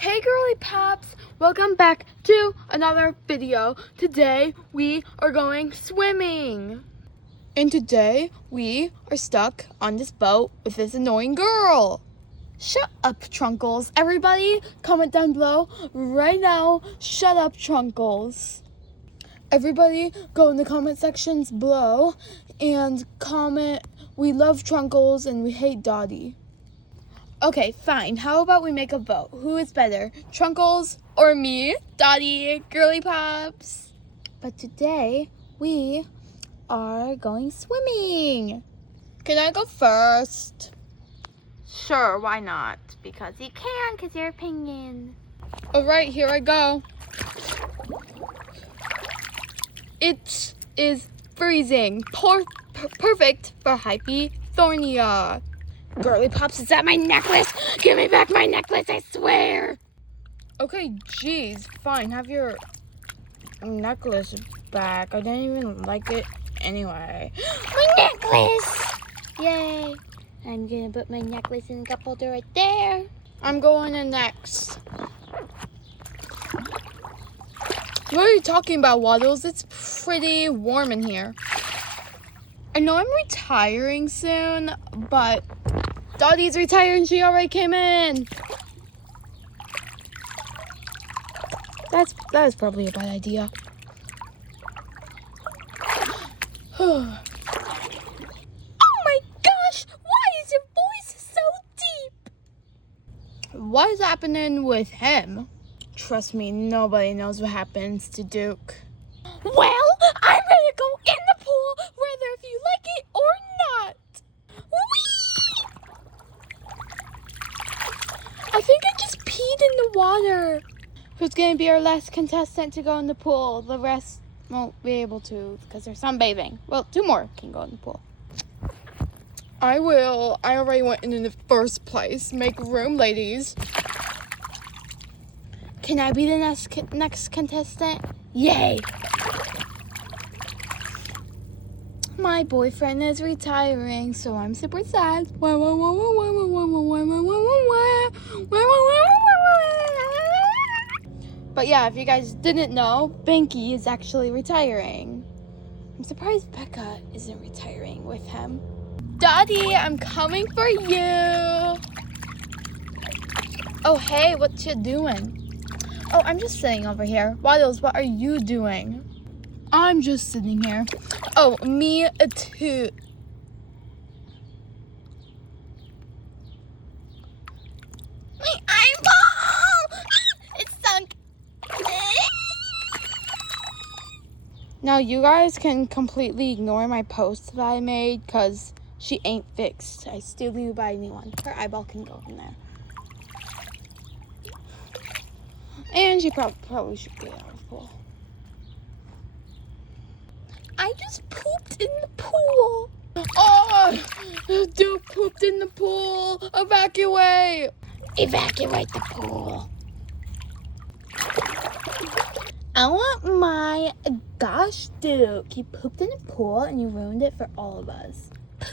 Hey girly pops, welcome back to another video. Today we are going swimming. And today we are stuck on this boat with this annoying girl. Shut up, Trunkles. Everybody comment down below right now. Shut up, Trunkles. Everybody go in the comment sections below and comment, we love Trunkles and we hate Dottie. Okay, fine. How about we make a vote? Who is better, Trunkles or me, Dottie, girly pops? But today, we are going swimming. Can I go first? Sure, why not? Because you can, because you're a penguin. All right, here I go. It is freezing. Perfect for hypothermia. Girly pops, is that my necklace? Give me back my necklace, I swear. Okay, geez, fine, have your necklace back. I didn't even like it anyway. My necklace! Yay. I'm gonna put my necklace in the cup holder right there. I'm going in next. What are you talking about, Waddles? It's pretty warm in here. I know I'm retiring soon, but Dottie's retiring. She already came in. That is probably a bad idea. Oh my gosh! Why is your voice so deep? What is happening with him? Trust me, nobody knows what happens to Duke. Well, I'm ready to go in the pool, whether if you like it or not. Whee! I think I just peed in the water. Who's going to be our last contestant to go in the pool? The rest won't be able to because they're sunbathing. Well, 2 more can go in the pool. I will. I already went in the first place. Make room, ladies. Can I be the next contestant? Yay! My boyfriend is retiring, so I'm super sad. But yeah, if you guys didn't know, Binky is actually retiring. I'm surprised Becca isn't retiring with him. Dottie, I'm coming for you. Oh, hey, what you doing? Oh, I'm just sitting over here. Waddles, what are you doing? I'm just sitting here. Oh, me too. My eyeball! It's sunk. Now, you guys can completely ignore my post that I made because she ain't fixed. I still need to buy a new one. Her eyeball can go in there. And she probably should get out of the pool. I just pooped in the pool. Oh, Duke pooped in the pool. Evacuate. Evacuate the pool. Gosh, Duke, you pooped in the pool and you ruined it for all of us. Poop.